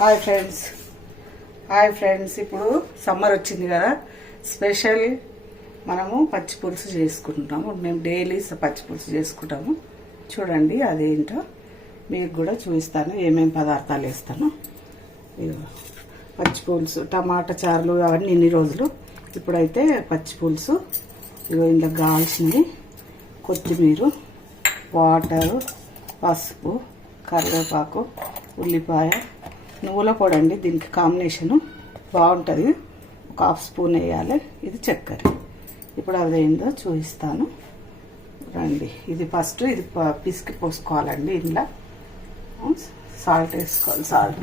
Hi friends, ఇప్పుడు summer వచ్చింది కదా, స్పెషల్ మనము పచ్చి పులుసు చేసుకుంటాము. మేము డైలీ పచ్చి పులుసు చేసుకుంటాము. చూడండి అదేంటో మీకు కూడా చూపిస్తాను, ఏమేమి పదార్థాలు వేస్తాను. పచ్చి పులుసు, టమాటా చారులు అవన్నీ ఇన్ని రోజులు. ఇప్పుడైతే పచ్చి పులుసు. ఇందులో కావాల్సింది కొత్తిమీర, వాటరు, పసుపు, కరివేపాకు, ఉల్లిపాయ, నువ్వుల పొడి అండి. దీనికి కాంబినేషను బాగుంటుంది. ఒక హాఫ్ స్పూన్ వేయాలి. ఇది చక్కెర. ఇప్పుడు అదేందో చూపిస్తాను రండి. ఇది ఫస్ట్ ఇది పిసికి పోసుకోవాలండి. ఇంట్లో సాల్ట్ వేసుకోవాలి. సాల్ట్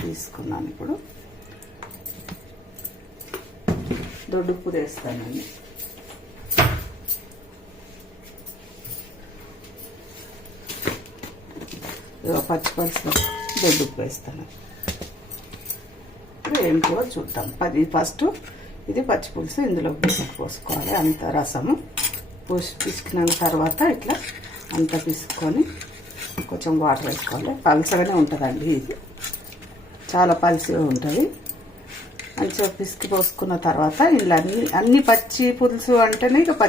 తీసుకున్నాను. ఇప్పుడు దొడ్డుప్పు వేస్తానండి. పచ్చిపలుసు దొడ్డుప్పు వేస్తాను. ఇప్పుడు ఏంటో చూద్దాం. ఫస్ట్ ఇది పచ్చి పులుసు ఇందులో పోసుకోవాలి. అంత రసము పిసికిన తర్వాత ఇట్లా అంత పిసుకొని కొంచెం వాటర్ వేసుకోవాలి. పలుసగానే ఉంటుందండి. ఇది చాలా పలుసగా ఉంటుంది. మంచిగా పిసికి పోసుకున్న తర్వాత ఇలా అన్ని పచ్చి పులుసు అంటేనే ఇక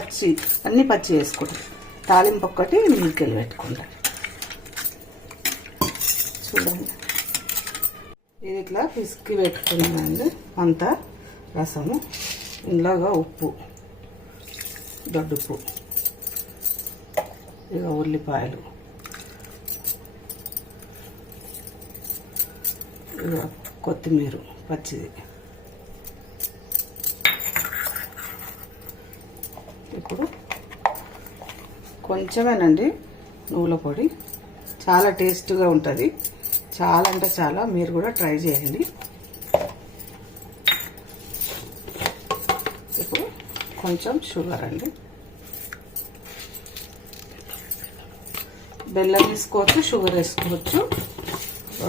అన్ని పచ్చి వేసుకుంటాం. తాలింపు ఒక్కటి నీళ్ళకెళ్ళి పెట్టుకుంటాం. చూడండి, ఇది ఇట్లా పిసికి పెట్టుకున్నానండి. అంత రసము ఇందులోగా ఉప్పు, దొడ్డుప్పు, ఇక ఉల్లిపాయలు, ఇక కొత్తిమీర పచ్చిది. ఇప్పుడు కొంచెమేనండి నువ్వుల పొడి. చాలా టేస్ట్గా ఉంటుంది. చాలా అంటే చాలా. మీరు కూడా ట్రై చేయండి. ఇప్పుడు కొంచెం షుగర్ అండి. బెల్లం వేసుకోవచ్చు, షుగర్ వేసుకోవచ్చు,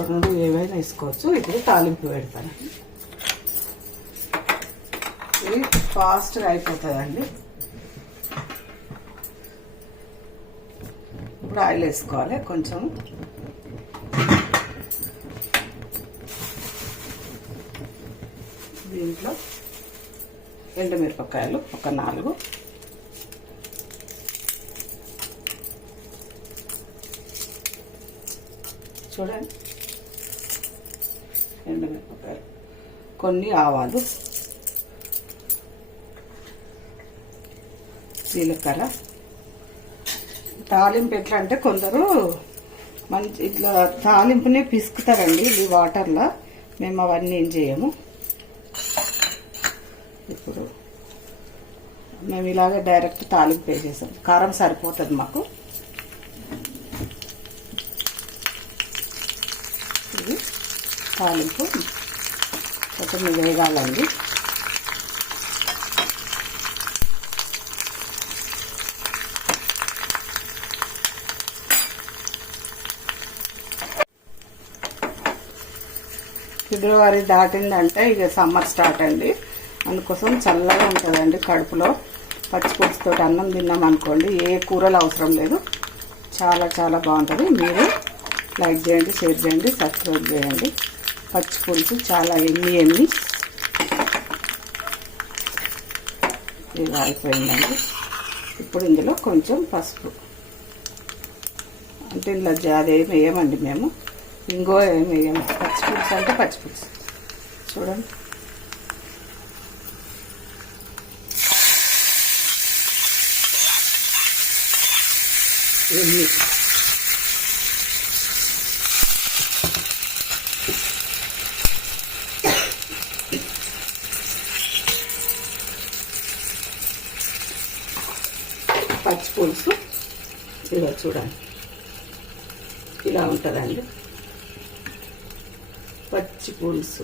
రెండు ఏవైనా వేసుకోవచ్చు. ఇప్పుడు తాలింపు పెడతానండి. ఇది ఫాస్ట్గా అయిపోతుందండి. ఇప్పుడు ఆయిల్ వేసుకోవాలి కొంచెం. దీంట్లో ఎండుమిరపకాయలు ఒక 4, చూడండి ఎండుమిరపకాయలు, కొన్ని ఆవాలు, జీలకర్ర. తాలింపు ఎట్లా అంటే కొందరు మంచి ఇట్లా తాలింపునే పిసుకుతారండి ఈ వాటర్లో. మేము అవన్నీ ఏం చేయము. ఇప్పుడు మేము ఇలాగ డైరెక్ట్ తాలింపు వేసేసాం. కారం సరిపోతుంది మాకు. ఇది తాలింపు కొంచెం వేగాలండి. ఫిబ్రవరి దాటిందంటే ఇక సమ్మర్ స్టార్ట్ అండి. అందుకోసం చల్లగా ఉంటుందండి కడుపులో. పచ్చి పులుసుతో అన్నం తిన్నాం అనుకోండి, ఏ కూరలు అవసరం లేదు. చాలా చాలా బాగుంటుంది. మీరు లైక్ చేయండి, షేర్ చేయండి, సబ్స్క్రైబ్ చేయండి. పచ్చి పులుసు చాలా ఎన్ని ఇది అయిపోయిందండి. ఇప్పుడు ఇందులో కొంచెం పసుపు, అంటే ఇందులో అదేమి వేయమండి మేము. ఇంకో ఏమి వేయము. పచ్చి పులుసు అంటే పచ్చి పులుసు. చూడండి, ఇవన్నీ పచ్చి పులుసు. ఇలా చూడండి, ఇలా ఉంటుందండి పచ్చి పులుసు.